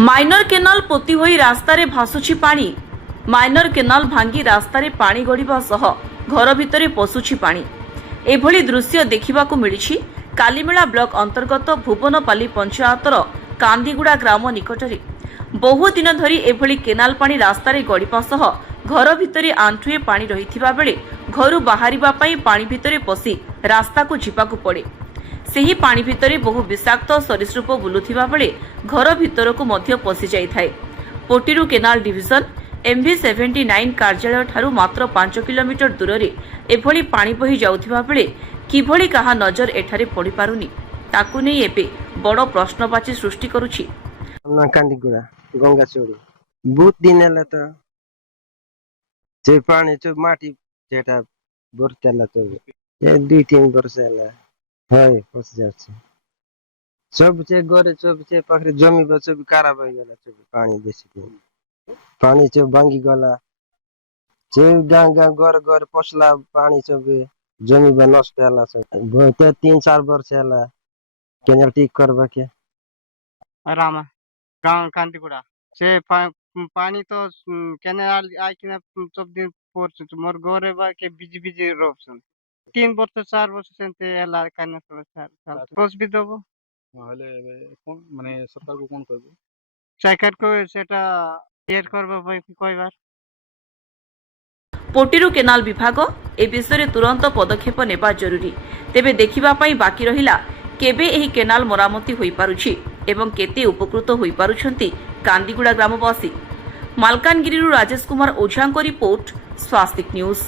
Minor canal पोती होई रास्तारे भासुछि पानी। माइनर केनाल भांगी रास्तारे पानी गड़िबा सह घर भितरे पशुछि पानी। एभली दृश्य देखिबाकू मिलिछि कालीमेला ब्लॉक अंतर्गत भुवनपाली पंचायतर कांदीगुड़ा ग्राम निकटरे। बहु दिन धरी एभली केनाल पानी रास्तारे गड़िबा सह घर भितरे आंठुए पानी रहिथिबा बेले घरु बाहरिबा पई पानी भितरे पसी रास्ता को जिबाकू पड़े। ସେହି ପାଣି ଭିତରେ ବହୁ ବିଷାକ୍ତ ସରୀସୃପ ବୁଲୁଥିବା ବେଳେ ଘର ଭିତରକୁ ମଧ୍ୟ ପଶି ଯାଇଥାଏ। ପୋଟିରୁ କେନାଲ ଡିଭିଜନ MV79 କାର୍ଯ୍ୟାଳୟ ଠାରୁ ମାତ୍ର 5 କିଲୋମିଟର ଦୂରରେ ଏଭଳି ପାଣି ବହି ଯାଉଥିବା ବେଳେ କିଭଳି କାହା ନଜର ଏଠାରେ ପଡ଼ିପାରୁନି ତାକୁ ନେଇ ଏବେ ବଡ଼ ପ୍ରଶ୍ନବାଚୀ ସୃଷ୍ଟି କରୁଛି। कांदीगुड़ा गंगाचोड़ी बहुत दिन है तो जे पानी जो माटी जेटा बोरतेला तो ये 2-3 वर्ष है हाय पस जाচ্ছে सब जे गोरे सब जे पाखरे जमी बच सब कारा बही गला सब पानी बेसी पानी जो भांगी गला जे गांगा घर घर पसला पानी सब जमी बा नष्ट होला सब बहुत 3-4 वर्ष होला केनल ठीक करबा के रामा गाँव कांदीगुड़ा से पानी तो केनाल आइकिना सब दिन पोरछ मोर घरे बा के बिजी बिजी रोपसन 3 वर्ष 4 वर्ष सेंते एला काने सर कोस भी देबो হলে কোন মানে সরকারকে কোন করবে सरकार को सेटा क्लियर करबो भाई কয়বার। पोटिरू केनाल विभाग ए विषय तुरंत पदक्षेप नेबा जरूरी। तेबे देखिबा पई बाकी रहिला केबे एही केनाल मरामती होई पारुछि एवं केते उपकृत होई पारुछंती कांदीगुड़ा ग्रामवासी। मालकानगिरी राजेश कुमार ओझांको रिपोर्ट स्वास्तिक न्यूज।